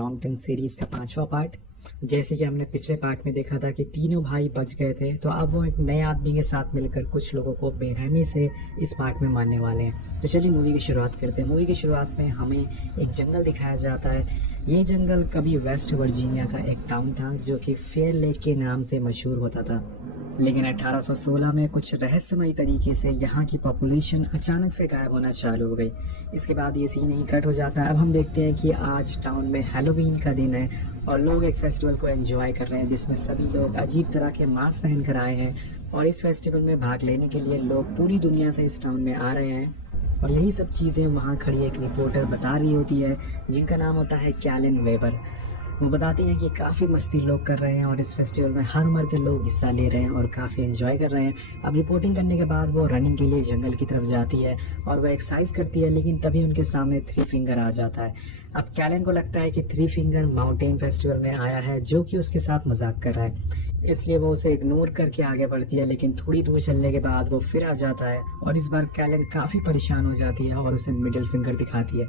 Wrong turn series का 5वां part. जैसे कि हमने पिछले पार्ट में देखा था कि तीनों भाई बच गए थे, तो अब वो एक नए आदमी के साथ मिलकर कुछ लोगों को बेरहमी से इस पार्ट में मारने वाले हैं। तो चलिए मूवी की शुरुआत करते हैं। मूवी की शुरुआत में हमें एक जंगल दिखाया जाता है। ये जंगल कभी वेस्ट वर्जीनिया का एक टाउन था जो कि फेयर लेक के नाम से मशहूर होता था, लेकिन 1816 में कुछ रहस्यमयी तरीके से यहाँ की पॉपुलेशन अचानक से गायब होना चालू हो गई। इसके बाद ये सीन ही कट हो जाता है। अब हम देखते हैं कि आज टाउन में हैलोवीन का दिन है और लोग एक फेस्टिवल को एंजॉय कर रहे हैं जिसमें सभी लोग अजीब तरह के मास्क पहन कर आए हैं और इस फेस्टिवल में भाग लेने के लिए लोग पूरी दुनिया से इस टाउन में आ रहे हैं। और यही सब चीज़ें वहाँ खड़ी एक रिपोर्टर बता रही होती है जिनका नाम होता है कैलन वेबर। वो बताती हैं कि काफ़ी मस्ती लोग कर रहे हैं और इस फेस्टिवल में हर उम्र के लोग हिस्सा ले रहे हैं और काफ़ी एंजॉय कर रहे हैं। अब रिपोर्टिंग करने के बाद वो रनिंग के लिए जंगल की तरफ जाती है और वह एक्सरसाइज करती है, लेकिन तभी उनके सामने थ्री फिंगर आ जाता है। अब कैलन को लगता है कि थ्री फिंगर माउंटेन फेस्टिवल में आया है जो कि उसके साथ मजाक कर रहा है, इसलिए वो उसे इग्नोर करके आगे बढ़ती है। लेकिन थोड़ी दूर चलने के बाद वो फिर आ जाता है और इस बार कैलन काफ़ी परेशान हो जाती है और उसे मिडिल फिंगर दिखाती है।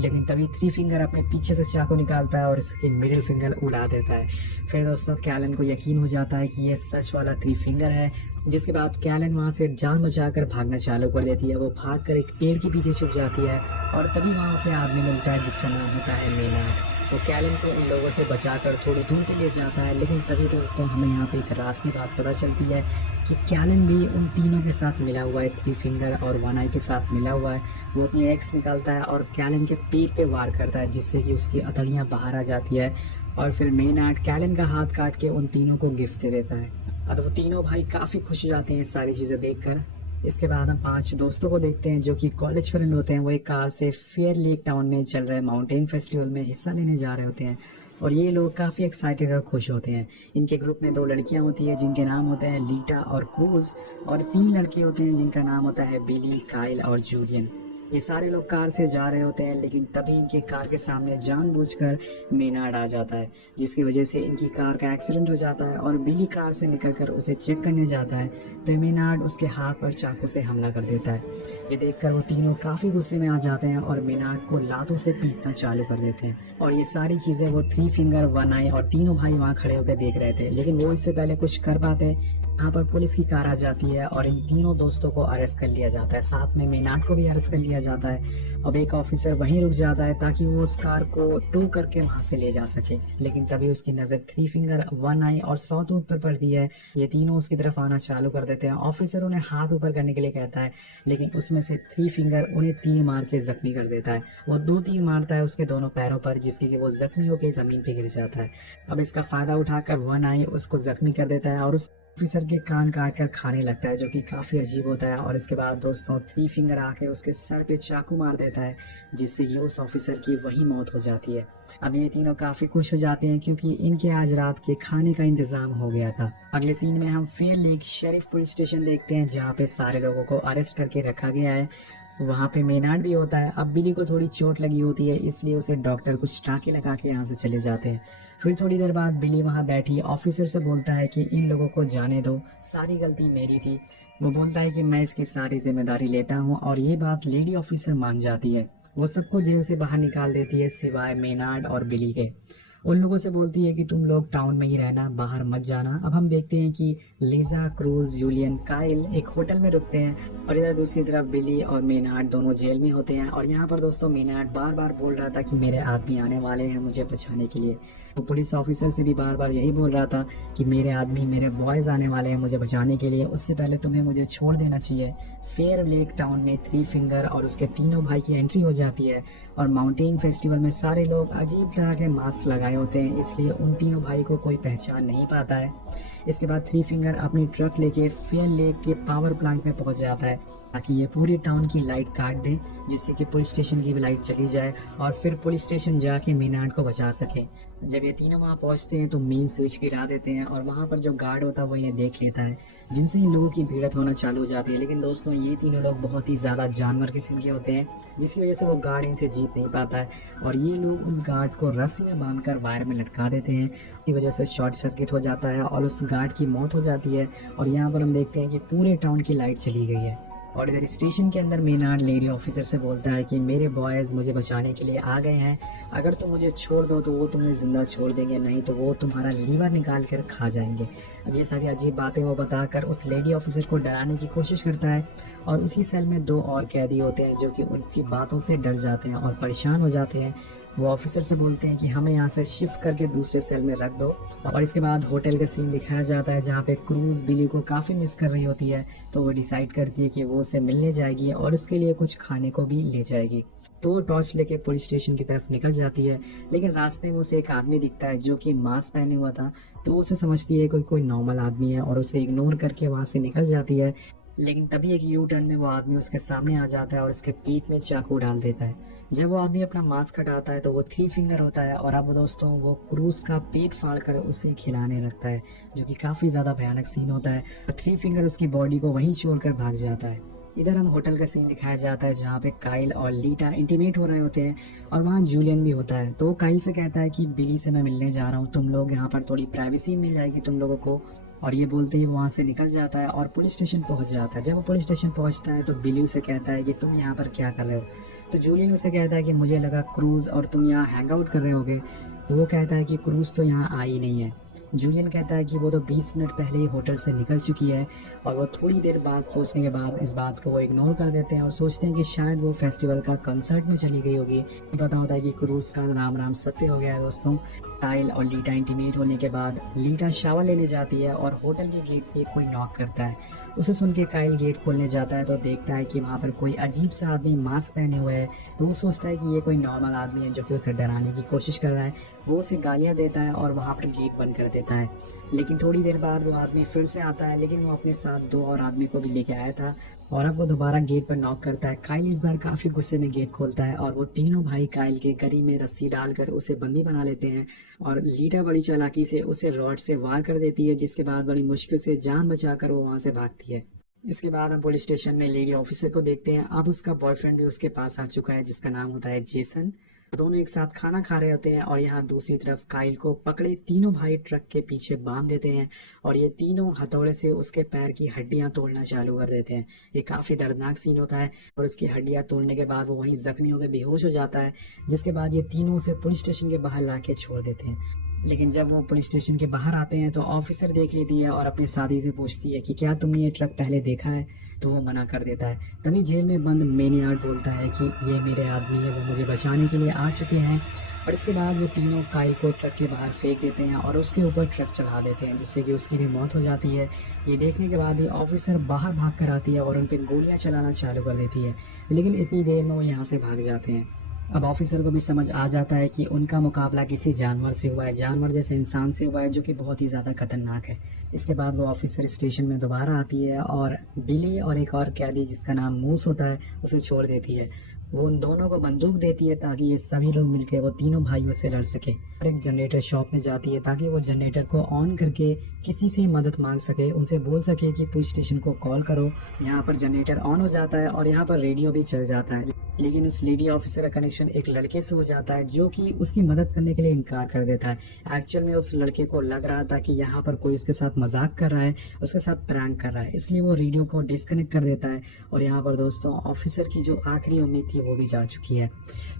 लेकिन तभी थ्री फिंगर अपने पीछे से चाकू निकालता है और इसकी मिडिल फिंगर उड़ा देता है। फिर दोस्तों कैलन को यकीन हो जाता है कि ये सच वाला थ्री फिंगर है, जिसके बाद कैलन वहाँ से जान बचाकर भागना चालू कर देती है। वो भागकर एक पेड़ के पीछे छुप जाती है और तभी वहाँ उसे आदमी मिलता है जिसका नाम होता है मेनार्ड। तो कैलन को इन लोगों से बचाकर थोड़ी दूर पे ले जाता है। लेकिन तभी दोस्तों हमें यहाँ पे एक राज की बात पता चलती है कि कैलन भी उन तीनों के साथ मिला हुआ है, थ्री फिंगर और वन आई के साथ मिला हुआ है। वो अपनी एक्स निकालता है और कैलन के पेट पे वार करता है जिससे कि उसकी अतड़ियाँ बाहर आ जाती है और फिर मेनार्ड कैलन का हाथ काट के उन तीनों को गिफ्ट दे देता है। अब वो तीनों भाई काफ़ी खुश हो जाते हैं सारी चीज़ें देखकर। इसके बाद हम 5 दोस्तों को देखते हैं जो कि कॉलेज फ्रेंड होते हैं। वो एक कार से फेयर लेक टाउन में चल रहे माउंटेन फेस्टिवल में हिस्सा लेने जा रहे होते हैं और ये लोग काफ़ी एक्साइटेड और खुश होते हैं। इनके ग्रुप में 2 लड़कियां होती है जिनके नाम होते हैं लीटा और क्रूज, और 3 लड़के होते हैं जिनका नाम होता है बिली, काइल और जूलियन। ये सारे लोग कार से जा रहे होते हैं, लेकिन तभी इनके कार के सामने जानबूझकर मेनार्ड आ जाता है जिसकी वजह से इनकी कार का एक्सीडेंट हो जाता है और बिली कार से निकलकर उसे चेक करने जाता है तो मेनार्ड उसके हाथ पर चाकू से हमला कर देता है। ये देखकर वो तीनों काफ़ी गुस्से में आ जाते हैं और मेनार्ड को लातों से पीटना चालू कर देते हैं। और ये सारी चीज़ें वो थ्री फिंगर, वन आई और तीनों भाई वहाँ खड़े होकर देख रहे थे, लेकिन वो इससे पहले कुछ कर पाते। यहाँ पर पुलिस की कार आ जाती है और इन तीनों दोस्तों को अरेस्ट कर लिया जाता है, साथ में मेनार्ड को भी अरेस्ट कर लिया जाता है। अब एक ऑफिसर वहीं रुक जाता है ताकि वो उस कार को टो करके वहां से ले जा सके, लेकिन तभी उसकी नज़र थ्री फिंगर, वन आई और सॉटूथ पर पड़ती है। ये तीनों उसकी तरफ आना चालू कर देते हैं। ऑफिसर उन्हें हाथ ऊपर करने के लिए कहता है, लेकिन उसमें से थ्री फिंगर उन्हें तीर मार के जख्मी कर देता है। वो 2 तीर मारता है उसके दोनों पैरों पर, जिससे कि वो जख्मी होकर जमीन पे गिर जाता है। अब इसका फायदा उठाकर वन आई उसको जख्मी कर देता है और उस ऑफिसर के कान काट कर खाने लगता है, जो कि काफ़ी अजीब होता है। और इसके बाद दोस्तों थ्री फिंगर आके उसके सर पे चाकू मार देता है, जिससे कि उस ऑफिसर की वही मौत हो जाती है। अब ये तीनों काफ़ी खुश हो जाते हैं क्योंकि इनके आज रात के खाने का इंतज़ाम हो गया था। अगले सीन में हम fair lake sheriff police station देखते हैं जहाँ पे सारे लोगों को अरेस्ट करके रखा गया है। वहाँ पे मेनार्ड भी होता है। अब बिली को थोड़ी चोट लगी होती है, इसलिए उसे डॉक्टर कुछ टाँके लगा के यहाँ से चले जाते हैं। फिर थोड़ी देर बाद बिली वहाँ बैठी ऑफिसर से बोलता है कि इन लोगों को जाने दो, सारी गलती मेरी थी। वो बोलता है कि मैं इसकी सारी जिम्मेदारी लेता हूँ और ये बात लेडी ऑफिसर मान जाती है। वो सबको जेल से बाहर निकाल देती है सिवाय मेनार्ड और बिली के। उन लोगों से बोलती है कि तुम लोग टाउन में ही रहना, बाहर मत जाना। अब हम देखते हैं कि लीजा, क्रूज, जूलियन, काइल एक होटल में रुकते हैं और इधर दूसरी तरफ बिली और मेनार्ड दोनों जेल में होते हैं। और यहाँ पर दोस्तों मेनार्ड बार बार बोल रहा था कि मेरे आदमी आने वाले हैं मुझे बचाने के लिए। वो पुलिस ऑफिसर से भी बार बार यही बोल रहा था कि मेरे आदमी, मेरे बॉयज आने वाले हैं मुझे बचाने के लिए, उससे पहले तुम्हें मुझे छोड़ देना चाहिए। फेयर लेक टाउन में थ्री फिंगर और उसके तीनों भाई की एंट्री हो जाती है और माउंटेन फेस्टिवल में सारे लोग अजीब तरह के मास्क लगाए होते हैं, इसलिए उन तीनों भाई को कोई पहचान नहीं पाता है। इसके बाद थ्री फिंगर अपनी ट्रक लेके फेयर लेक के पावर प्लांट में पहुंच जाता है ताकि ये पूरे टाउन की लाइट काट दे, जिससे कि पुलिस स्टेशन की भी लाइट चली जाए और फिर पुलिस स्टेशन जाके मेनार्ड को बचा सके। जब ये तीनों वहाँ पहुँचते हैं तो मेन स्विच गिरा देते हैं और वहाँ पर जो गार्ड होता है वो इन्हें देख लेता है, जिनसे इन लोगों की भिड़ंत होना चालू हो जाती है। लेकिन दोस्तों ये तीनों लोग बहुत ही ज़्यादा जानवर किस्म के होते हैं, जिसकी वजह से वो गार्ड इनसे जीत नहीं पाता है और ये लोग उस गार्ड को रस्सी में बांधकर वायर में लटका देते हैं। इसी वजह से शॉर्ट सर्किट हो जाता है और उस गार्ड की मौत हो जाती है। और यहाँ पर हम देखते हैं कि पूरे टाउन की लाइट चली गई है। और इधर स्टेशन के अंदर मेनार्ड लेडी ऑफिसर से बोलता है कि मेरे बॉयज़ मुझे बचाने के लिए आ गए हैं, अगर तुम मुझे छोड़ दो तो वो तुम्हें ज़िंदा छोड़ देंगे, नहीं तो वो तुम्हारा लीवर निकाल कर खा जाएंगे। अब ये सारी अजीब बातें वो बताकर उस लेडी ऑफिसर को डराने की कोशिश करता है। और उसी सेल में 2 और कैदी होते हैं जो कि उनकी बातों से डर जाते हैं और परेशान हो जाते हैं। वो ऑफिसर से बोलते हैं कि हमें यहाँ से शिफ्ट करके दूसरे सेल में रख दो। और इसके बाद होटल का सीन दिखाया जाता है जहाँ पे क्रूज बिली को काफ़ी मिस कर रही होती है। तो वो डिसाइड करती है कि वो उसे मिलने जाएगी और उसके लिए कुछ खाने को भी ले जाएगी। तो वो टॉर्च लेके पुलिस स्टेशन की तरफ निकल जाती है, लेकिन रास्ते में उसे एक आदमी दिखता है जो कि मास्क पहने हुआ था। तो वो उसे समझती है कोई नॉर्मल आदमी है और उसे इग्नोर करके वहाँ से निकल जाती है। लेकिन तभी एक यू टर्न में वो आदमी उसके सामने आ जाता है और उसके पीठ में चाकू डाल देता है। जब वो आदमी अपना मास्क हटाता है तो वो 3 फिंगर होता है और अब दोस्तों वो क्रूज का पेट फाड़ कर उसे खिलाने लगता है, जो कि काफ़ी ज़्यादा भयानक सीन होता है। 3 फिंगर उसकी बॉडी को वहीं छोड़कर भाग जाता है। इधर हम होटल का सीन दिखाया जाता है जहाँ पे काइल और लीटा इंटीमेट हो रहे होते हैं और वहाँ जूलियन भी होता है। तो वो काइल से कहता है कि बिली से मैं मिलने जा रहा हूँ, तुम लोग यहाँ पर थोड़ी प्राइवेसी मिल जाएगी तुम लोगों को। और ये बोलते ही वहाँ से निकल जाता है और पुलिस स्टेशन पहुँच जाता है। जब वो पुलिस स्टेशन पहुँचता है तो बिली उसे कहता है कि तुम यहाँ पर क्या कर रहे हो। तो जूलियन उसे कहता है कि मुझे लगा क्रूज़ और तुम यहाँ हैंग आउट कर रहे होगे। तो वो कहता है कि क्रूज़ तो यहाँ आई नहीं है। जूलियन कहता है कि वो तो 20 मिनट पहले ही होटल से निकल चुकी है। और वो थोड़ी देर बाद सोचने के बाद इस बात को वो इग्नोर कर देते हैं और सोचते हैं कि शायद वो फेस्टिवल का कंसर्ट में चली गई होगी। पता होता है कि क्रूज़ का राम राम सत्य हो गया है दोस्तों। काइल और लीटा इंटीमेट होने के बाद लीटा शावर लेने जाती है और होटल के गेट पे कोई नॉक करता है। उसे सुन के काइल गेट खोलने जाता है तो देखता है कि वहाँ पर कोई अजीब सा आदमी मास्क पहने हुए है। तो वो सोचता है कि ये कोई नॉर्मल आदमी है जो कि उसे डराने की कोशिश कर रहा है। वो उसे गालियाँ देता है और वहाँ पर गेट बंद कर देता है। लेकिन थोड़ी देर बाद वो आदमी फिर से आता है, लेकिन वो अपने साथ 2 और आदमी को भी लेके आया था। और अब वो दोबारा गेट पर नॉक करता है। काइल इस बार काफ़ी गुस्से में गेट खोलता है और वो तीनों भाई काइल के गरी में रस्सी डालकर उसे बंदी बना लेते हैं। और लीटा बड़ी चालाकी से उसे रॉड से वार कर देती है, जिसके बाद बड़ी मुश्किल से जान बचाकर वो वहाँ से भागती है। इसके बाद हम पुलिस स्टेशन में लेडी ऑफिसर को देखते हैं। अब उसका बॉयफ्रेंड भी उसके पास आ चुका है जिसका नाम होता है जेसन। दोनों एक साथ खाना खा रहे होते हैं और यहाँ दूसरी तरफ काइल को पकड़े तीनों भाई ट्रक के पीछे बांध देते हैं और ये तीनों हथौड़े से उसके पैर की हड्डियां तोड़ना चालू कर देते हैं। ये काफ़ी दर्दनाक सीन होता है और उसकी हड्डियां तोड़ने के बाद वो वहीं जख्मी होकर बेहोश हो जाता है। जिसके बाद ये तीनों उसे पुलिस स्टेशन के बाहर ला के छोड़ देते हैं। लेकिन जब वो पुलिस स्टेशन के बाहर आते हैं तो ऑफिसर देख लेती है और अपनी साथी से पूछती है कि क्या तुमने ये ट्रक पहले देखा है। तो वो मना कर देता है। तभी जेल में बंद मेनियार्ड बोलता है कि ये मेरे आदमी है, वो मुझे बचाने के लिए आ चुके हैं। और इसके बाद वो तीनों काइल को ट्रक के बाहर फेंक देते हैं और उसके ऊपर ट्रक चढ़ा देते हैं, जिससे कि उसकी भी मौत हो जाती है। ये देखने के बाद ही ऑफिसर बाहर भाग कर आती है और उन पर गोलियां चलाना चालू कर देती है, लेकिन इतनी देर में वो यहाँ से भाग जाते हैं। अब ऑफिसर को भी समझ आ जाता है कि उनका मुकाबला किसी जानवर से हुआ है, जानवर जैसे इंसान से हुआ है, जो कि बहुत ही ज़्यादा खतरनाक है। इसके बाद वो ऑफिसर स्टेशन में दोबारा आती है और बिली और एक और कैदी जिसका नाम मूस होता है उसे छोड़ देती है। वो उन दोनों को बंदूक देती है ताकि ये सभी लोग मिलकर वो तीनों भाइयों से लड़ सके। एक जनरेटर शॉप में जाती है ताकि वो जनरेटर को ऑन करके किसी से मदद मांग सके, उनसे बोल सके कि पुलिस स्टेशन को कॉल करो। यहाँ पर जनरेटर ऑन हो जाता है और यहाँ पर रेडियो भी चल जाता है। लेकिन उस लेडी ऑफिसर का कनेक्शन एक लड़के से हो जाता है जो कि उसकी मदद करने के लिए इनकार कर देता है। एक्चुअल में उस लड़के को लग रहा था कि यहाँ पर कोई उसके साथ मजाक कर रहा है, उसके साथ प्रैंक कर रहा है, इसलिए वो रेडियो को डिस्कनेक्ट कर देता है। और यहाँ पर दोस्तों ऑफिसर की जो आखिरी उम्मीद थी वो भी जा चुकी है।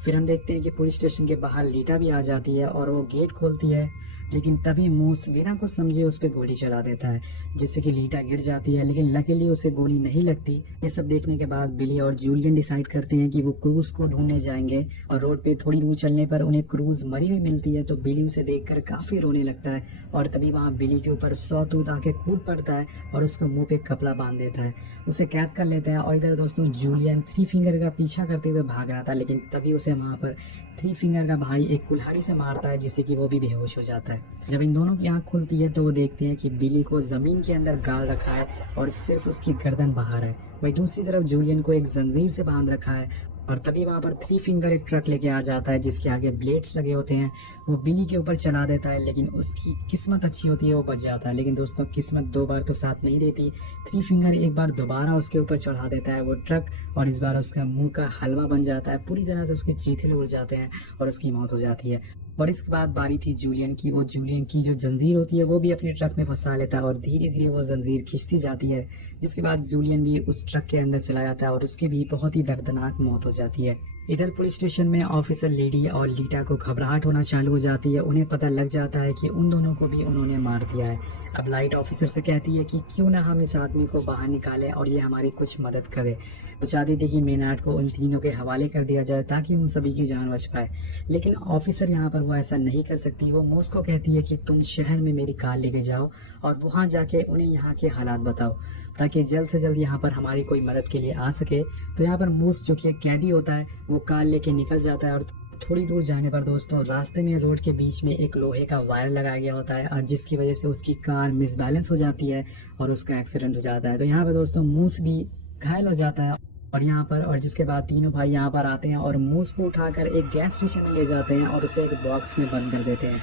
फिर हम देखते हैं कि पुलिस स्टेशन के बाहर लीटा भी आ जाती है और वो गेट खोलती है, लेकिन तभी मूस बिना कुछ समझे उस पर गोली चला देता है, जिससे कि लीटा गिर जाती है, लेकिन लकीली उसे गोली नहीं लगती। ये सब देखने के बाद बिली और जूलियन डिसाइड करते हैं कि वो क्रूज को ढूंढने जाएंगे और रोड पे थोड़ी दूर चलने पर उन्हें क्रूज मरी हुई मिलती है। तो बिली उसे देखकर काफ़ी रोने लगता है और तभी वहाँ बिली के ऊपर सॉटूथ आके कूद पड़ता है और उसको मुंह पे कपड़ा बांध देता है, उसे कैद कर लेता है। और इधर दोस्तों जूलियन 3 फिंगर का पीछा करते हुए भाग रहा था, लेकिन तभी उसे वहाँ पर 3 फिंगर का भाई एक कुल्हाड़ी से मारता है, जिससे कि वो भी बेहोश हो जाता है। जब इन दोनों की आंख खुलती है तो वो देखते हैं कि बिली को ज़मीन के अंदर गाड़ रखा है और सिर्फ उसकी गर्दन बाहर है। वहीं दूसरी तरफ जूलियन को एक जंजीर से बांध रखा है। और तभी वहाँ पर 3 फिंगर एक ट्रक लेके आ जाता है जिसके आगे ब्लेड्स लगे होते हैं। वो बिली के ऊपर चला देता है, लेकिन उसकी किस्मत अच्छी होती है, वो बच जाता है। लेकिन दोस्तों किस्मत 2 बार तो साथ नहीं देती। 3 फिंगर एक बार दोबारा उसके ऊपर चढ़ा देता है वो ट्रक और इस बार उसका मुंह का हलवा बन जाता है, पूरी तरह से उसके चीथे उड़ जाते हैं और उसकी मौत हो जाती है। और इसके बाद बारी थी जूलियन की। वो जूलियन की जो जंजीर होती है वो भी अपने ट्रक में फंसा लेता है और धीरे धीरे वो जंजीर खींचती जाती है, जिसके बाद जूलियन भी उस ट्रक के अंदर चला जाता है और उसकी भी बहुत ही दर्दनाक मौत हो जाती है। इधर पुलिस स्टेशन में ऑफिसर लेडी और लीटा को घबराहट होना चालू हो जाती है। उन्हें पता लग जाता है कि उन दोनों को भी उन्होंने मार दिया है। अब लाइट ऑफिसर से कहती है कि क्यों ना हम इस आदमी को बाहर निकालें और ये हमारी कुछ मदद करे। तो चाहती थी कि मेनार्ड को उन तीनों के हवाले कर दिया जाए ताकि उन सभी की जान बच पाए, लेकिन ऑफिसर यहाँ पर वो ऐसा नहीं कर सकती। वो मूस को कहती है कि तुम शहर में मेरी कार लेके जाओ और वहाँ जाके उन्हें यहाँ के हालात बताओ ताकि जल्द से जल्द यहाँ पर हमारी कोई मदद के लिए आ सके। तो यहाँ पर मूस जो कि एक कैदी होता है वो कार लेके निकल जाता है और थोड़ी दूर जाने पर दोस्तों रास्ते में रोड के बीच में एक लोहे का वायर लगाया गया होता है और जिसकी वजह से उसकी कार मिसबैलेंस हो जाती है और उसका एक्सीडेंट हो जाता है। तो यहाँ पर दोस्तों मूस भी घायल हो जाता है और जिसके बाद तीनों भाई यहाँ पर आते हैं और मूस को उठाकर एक गैस स्टेशन में ले जाते हैं और उसे एक बॉक्स में बंद कर देते हैं।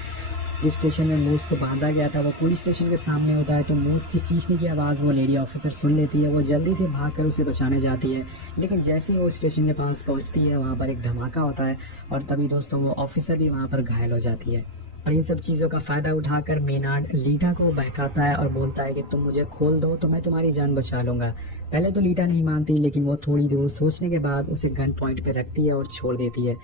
जिस स्टेशन में मूस को बांधा गया था वो पुलिस स्टेशन के सामने होता है। तो मूस की चीखने की आवाज़ वो लेडी ऑफिसर सुन लेती है। वो जल्दी से भागकर उसे बचाने जाती है, लेकिन जैसे ही वो स्टेशन के पास पहुंचती है वहाँ पर एक धमाका होता है और तभी दोस्तों वो ऑफिसर भी वहाँ पर घायल हो जाती है। और इन सब चीज़ों का फ़ायदा उठाकर मेनार्ड लीटा को बहकाता है और बोलता है कि तुम मुझे खोल दो तो मैं तुम्हारी जान बचा लूँगा। पहले तो लीटा नहीं मानती, लेकिन वो थोड़ी दूर सोचने के बाद उसे गन पॉइंट पे रखती है और छोड़ देती है।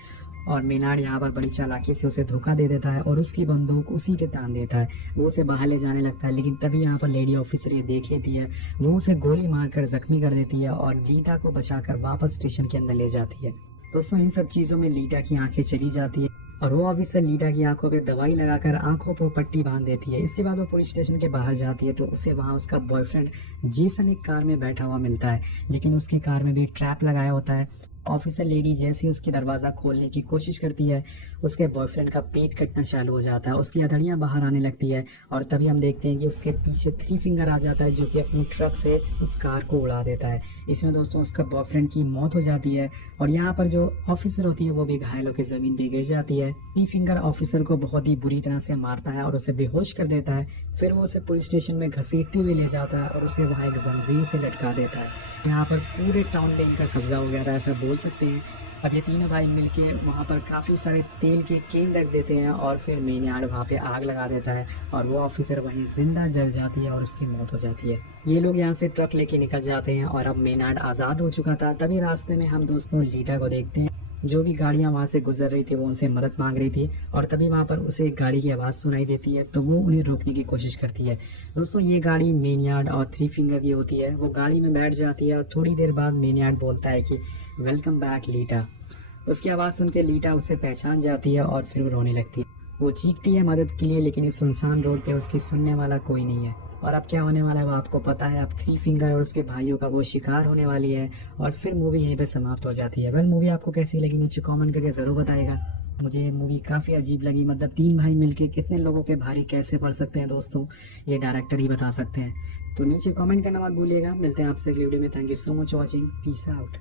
और मेनार्ड यहाँ पर बड़ी चालाकी से उसे धोखा दे देता है और उसकी बंदूक उसी पे तान देता है। वो उसे बाहर ले जाने लगता है, लेकिन तभी यहाँ पर लेडी ऑफिसर ये देख लेती है। वो उसे गोली मारकर जख्मी कर देती है और लीटा को बचाकर वापस स्टेशन के अंदर ले जाती है। दोस्तों इन सब चीज़ों में लीटा की आंखें चली जाती है और वो ऑफिसर लीटा की आंखों पे दवाई लगाकर आंखों पर पट्टी बांध देती है। इसके बाद वो पुलिस स्टेशन के बाहर जाती है तो उसे वहाँ उसका बॉयफ्रेंड जेसन एक कार में बैठा हुआ मिलता है, लेकिन उसकी कार में भी ट्रैप लगाया होता है। ऑफिसर लेडी जैसे ही उसकी दरवाज़ा खोलने की कोशिश करती है उसके बॉयफ्रेंड का पेट कटना चालू हो जाता है, उसकी हथेलियाँ बाहर आने लगती है और तभी हम देखते हैं कि उसके पीछे 3 फिंगर आ जाता है जो कि अपनी ट्रक से उस कार को उड़ा देता है। इसमें दोस्तों उसका बॉयफ्रेंड की मौत हो जाती है और यहाँ पर जो ऑफिसर होती है वो भी घायल होकर ज़मीन पर गिर जाती है। 3 फिंगर ऑफिसर को बहुत ही बुरी तरह से मारता है और उसे बेहोश कर देता है। फिर वो उसे पुलिस स्टेशन में घसीटते हुए ले जाता है और उसे वहाँ एक जंजीर से लटका देता है। यहाँ पर पूरे टाउन पे इनका कब्जा हो गया था, ऐसा बोल सकते हैं। अब ये तीनों भाई मिलके वहाँ पर काफ़ी सारे तेल के केन रख देते हैं और फिर मेनार्ड वहाँ पे आग लगा देता है और वो ऑफिसर वहीं जिंदा जल जाती है और उसकी मौत हो जाती है। ये लोग यहाँ से ट्रक लेके निकल जाते हैं और अब मेनार्ड आज़ाद हो चुका था। तभी रास्ते में हम दोस्तों लीटा को देखते हैं। जो भी गाड़ियाँ वहाँ से गुजर रही थी वो उनसे मदद मांग रही थी और तभी वहाँ पर उसे एक गाड़ी की आवाज़ सुनाई देती है तो वो उन्हें रोकने की कोशिश करती है। दोस्तों ये गाड़ी मेनार्ड और 3 फिंगर की होती है। वो गाड़ी में बैठ जाती है और थोड़ी देर बाद मेनार्ड बोलता है कि वेलकम बैक लीटा। उसकी आवाज़ सुन के लीटा उसे पहचान जाती है और फिर वो रोने लगती है। वो चीखती है मदद के लिए, लेकिन इस सुनसान रोड पे उसकी सुनने वाला कोई नहीं है। और अब क्या होने वाला है वो आपको पता है। अब 3 फिंगर और उसके भाइयों का वो शिकार होने वाली है और फिर मूवी यहीं पे समाप्त हो जाती है। वेल मूवी आपको कैसी लगी नीचे कमेंट करके ज़रूर बताइएगा। मुझे मूवी काफ़ी अजीब लगी, मतलब 3 भाई मिलके कितने लोगों पे भारी कैसे पड़ सकते हैं दोस्तों, ये डायरेक्टर ही बता सकते हैं। तो नीचे कमेंट करना मत भूलिएगा। मिलते हैं आपसे अगली वीडियो में। Thank you so much watching. Peace out.